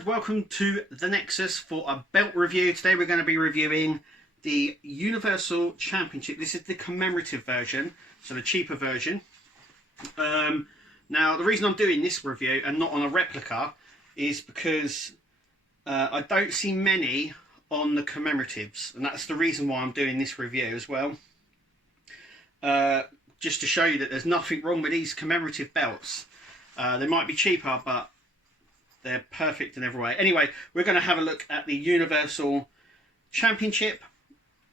and welcome to the Nexus for a belt review. Today we're going to be reviewing the Universal Championship. This is the commemorative version, so the cheaper version. Now the reason I'm doing this review and not on a replica is because I don't see many on the commemoratives, and that's the reason why I'm doing this review as well. Just to show you that there's nothing wrong with these commemorative belts. They might be cheaper, but they're perfect in every way. Anyway, we're going to have a look at the Universal Championship.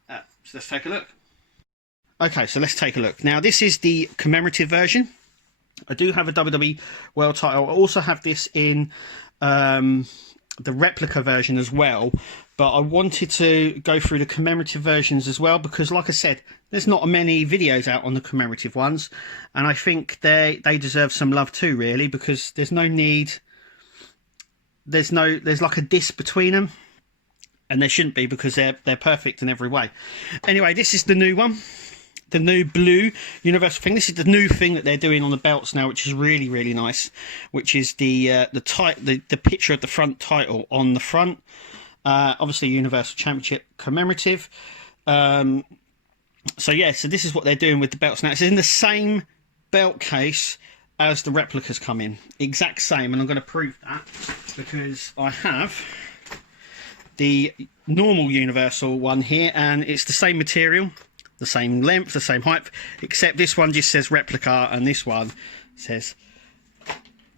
So let's take a look. Okay, so let's take a look. Now, this is the commemorative version. I do have a WWE World title. I also have this in the replica version as well. But I wanted to go through the commemorative versions as well because, like I said, there's not many videos out on the commemorative ones. And I think they deserve some love too, really, because there's no need... There's like a disc between them, and there shouldn't be because they're perfect in every way. Anyway, this is the new one, the new blue universal thing. This is the new thing that they're doing on the belts now, which is really, really nice. Which is the picture of the front title on the front. Obviously, Universal Championship commemorative. So yeah, so this is what they're doing with the belts now. It's in the same belt case as the replicas come in, exact same, and I'm going to prove that because I have the normal Universal one here, and it's the same material, the same length, the same height, except this one just says replica and this one says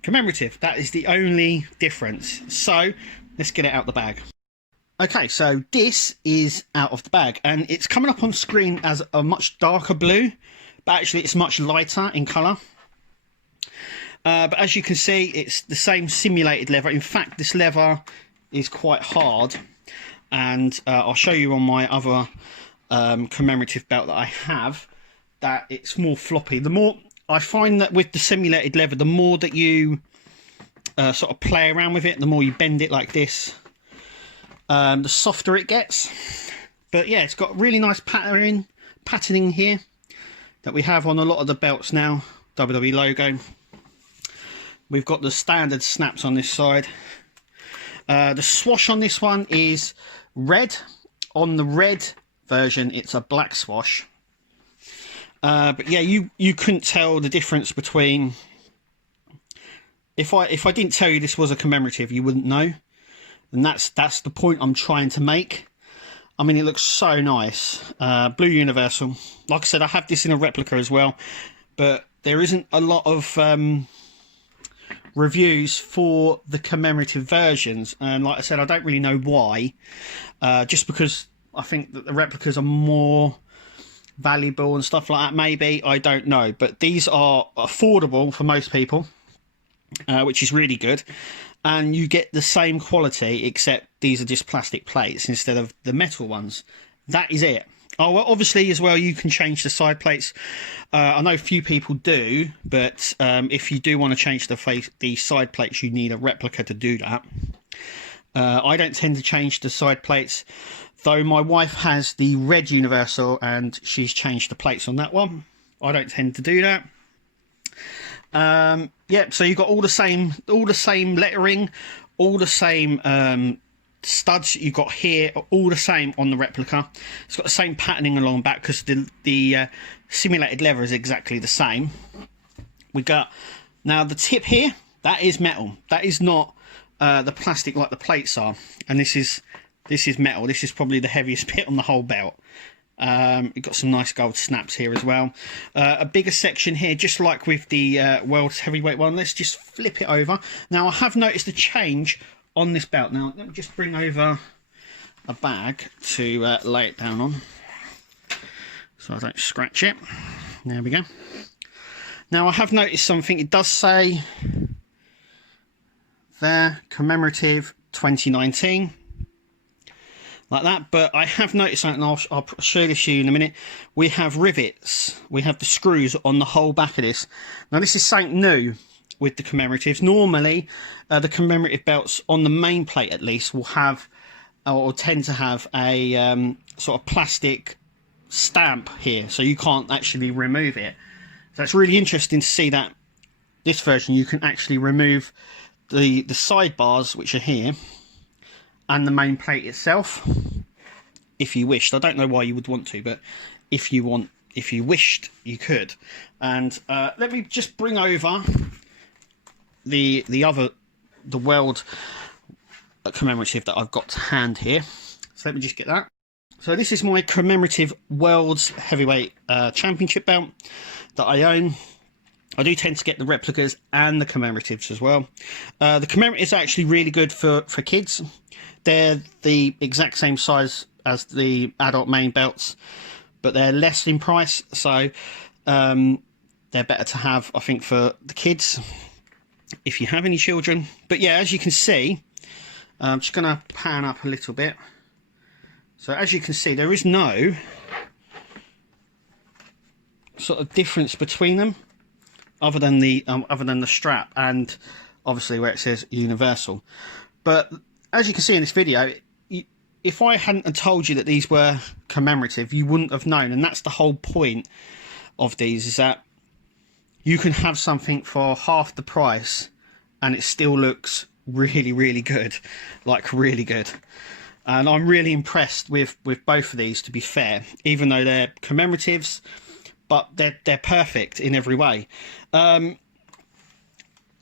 commemorative. That is the only difference. So let's get it out the bag. Okay, so this is out of the bag, and it's coming up on screen as a much darker blue, but actually it's much lighter in colour. But as you can see, it's the same simulated leather. In fact, this leather is quite hard, and I'll show you on my other commemorative belt that I have that it's more floppy. The more I find that with the simulated leather, the more that you sort of play around with it, the more you bend it like this, the softer it gets. But yeah, it's got really nice patterning here that we have on a lot of the belts now. WWE logo. We've got the standard snaps on this side. The swash on this one is red. On the red version, it's a black swash. But yeah, you couldn't tell the difference between... If I didn't tell you this was a commemorative, you wouldn't know. And that's the point I'm trying to make. I mean, it looks so nice. Blue Universal. Like I said, I have this in a replica as well. But there isn't a lot of... reviews for the commemorative versions, and like I said, I don't really know why, just because I think that the replicas are more valuable and stuff like that. Maybe, I don't know, but these are affordable for most people, which is really good, and you get the same quality except these are just plastic plates instead of the metal ones. That is it. Oh, well, obviously, as well, you can change the side plates. I know few people do, but if you do want to change the side plates, you need a replica to do that. I don't tend to change the side plates, though my wife has the red Universal, and she's changed the plates on that one. I don't tend to do that. Yeah, so you've got all the same lettering, all the same studs you've got here are all the same on the replica. It's got the same patterning along the back because the simulated leather is exactly the same. We got now the tip here, that is metal. That is not the plastic like the plates are, and this is metal. This is probably the heaviest bit on the whole belt. You've got some nice gold snaps here as well. A bigger section here, just like with the World Heavyweight one. Let's just flip it over. Now I have noticed a change on this belt. Now let me just bring over a bag to lay it down on so I don't scratch it. There we go. Now I have noticed something. It does say there commemorative 2019 like that, but I have noticed something, and I'll show this to you in a minute. We have rivets, we have the screws on the whole back of this. Now this is something new with the commemoratives. Normally the commemorative belts on the main plate at least will have or tend to have a sort of plastic stamp here, so you can't actually remove it. So it's really interesting to see that this version you can actually remove the sidebars, which are here, and the main plate itself, if you wished. I don't know why you would want to, but if you wished, you could. And let me just bring over the world commemorative that I've got to hand here. So let me just get that. So this is my commemorative World's Heavyweight Championship belt that I own. I do tend to get the replicas and the commemoratives as well. The commemoratives are actually really good for kids. They're the exact same size as the adult main belts, but they're less in price, so they're better to have, I think, for the kids if you have any children. But yeah, as you can see, I'm just going to pan up a little bit. So as you can see, there is no sort of difference between them, other than the strap and obviously where it says Universal. But as you can see in this video, if I hadn't told you that these were commemorative, you wouldn't have known. And that's the whole point of these, is that you can have something for half the price and it still looks really, really good. Like, really good. And I'm really impressed with both of these, to be fair, even though they're commemoratives, but they're perfect in every way. The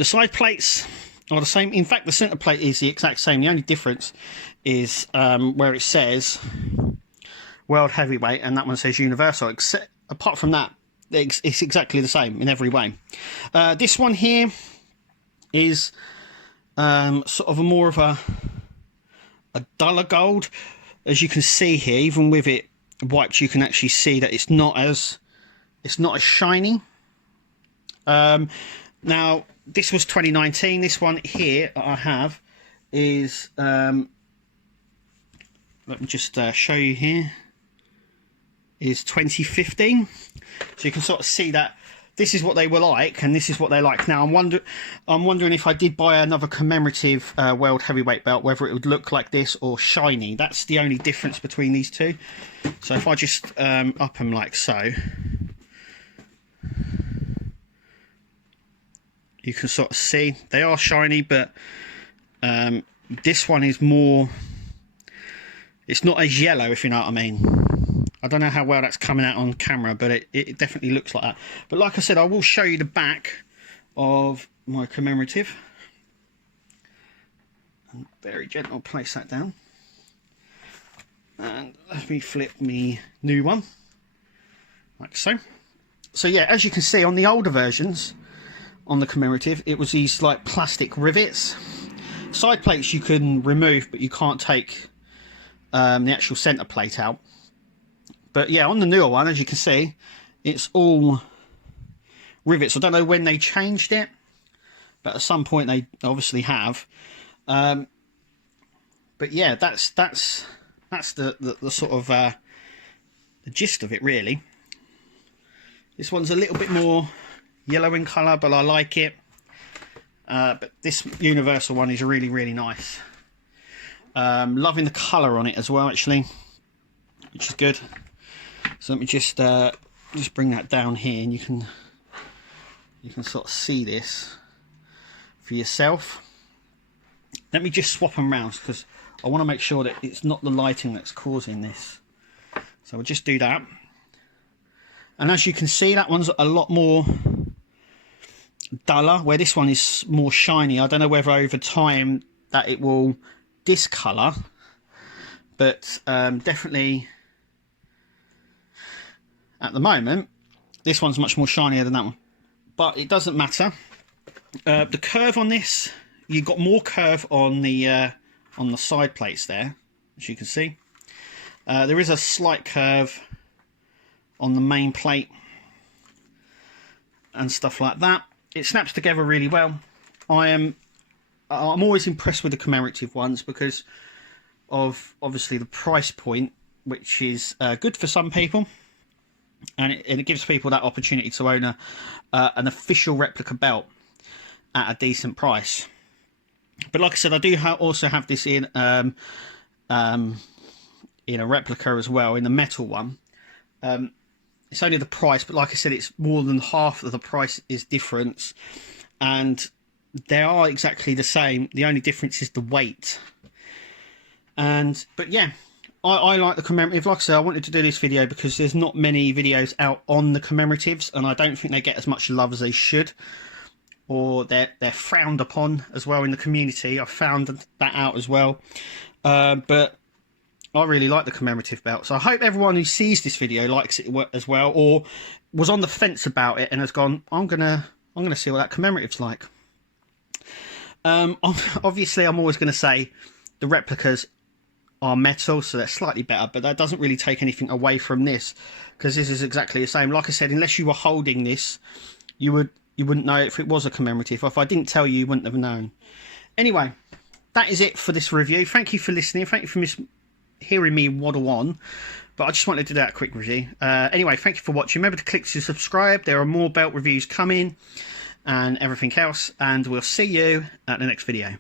side plates are the same. In fact, the center plate is the exact same. The only difference is where it says World Heavyweight and that one says Universal. Except, apart from that, it's exactly the same in every way. This one here is sort of more of a duller gold. As you can see here, even with it wiped, you can actually see that it's not as shiny. Now this was 2019. This one here that I have is let me just show you here, is 2015. So you can sort of see that this is what they were like and this is what they're like now. I'm wondering if I did buy another commemorative World Heavyweight belt, whether it would look like this or shiny. That's the only difference between these two. So if I just up them like so, you can sort of see they are shiny, but this one is more, it's not as yellow, if you know what I mean. I don't know how well that's coming out on camera, but it definitely looks like that. But like I said, I will show you the back of my commemorative. And very gentle, place that down. And let me flip me new one, like so. So yeah, as you can see on the older versions, on the commemorative, it was these like plastic rivets. Side plates you can remove, but you can't take the actual center plate out. But yeah, on the newer one, as you can see, it's all rivets. I don't know when they changed it, but at some point they obviously have. But yeah, that's the sort of the gist of it, really. This one's a little bit more yellow in colour, but I like it. But this Universal one is really, really nice. Loving the colour on it as well, actually, which is good. So let me just bring that down here, and you can sort of see this for yourself. Let me just swap them round because I want to make sure that it's not the lighting that's causing this. So we'll just do that. And as you can see, that one's a lot more duller, where this one is more shiny. I don't know whether over time that it will discolour, but definitely at the moment this one's much more shinier than that one, but it doesn't matter. The curve on this, you've got more curve on the side plates there, as you can see. There is a slight curve on the main plate and stuff like that. It snaps together really well. I'm always impressed with the commemorative ones because of obviously the price point, which is good for some people, and it gives people that opportunity to own an official replica belt at a decent price. But like I said, I do also have this in a replica as well, in the metal one. It's only the price, but like I said, it's more than half of the price is difference, and they are exactly the same. The only difference is the weight. But yeah, I like the commemorative. Like I said, I wanted to do this video because there's not many videos out on the commemoratives, and I don't think they get as much love as they should, or they're frowned upon as well in the community. I found that out as well. But I really like the commemorative belt, so I hope everyone who sees this video likes it as well, or was on the fence about it and has gone, I'm gonna see what that commemorative's like. Obviously, I'm always going to say the replicas are metal, so they're slightly better, but that doesn't really take anything away from this, because this is exactly the same. Like I said, unless you were holding this, you wouldn't know if it was a commemorative. If I didn't tell you, you wouldn't have known. Anyway, that is it for this review. Thank you for listening. Thank you for hearing me waddle on, but I just wanted to do that quick review. Anyway, thank you for watching. Remember to click to subscribe. There are more belt reviews coming and everything else, and we'll see you at the next video.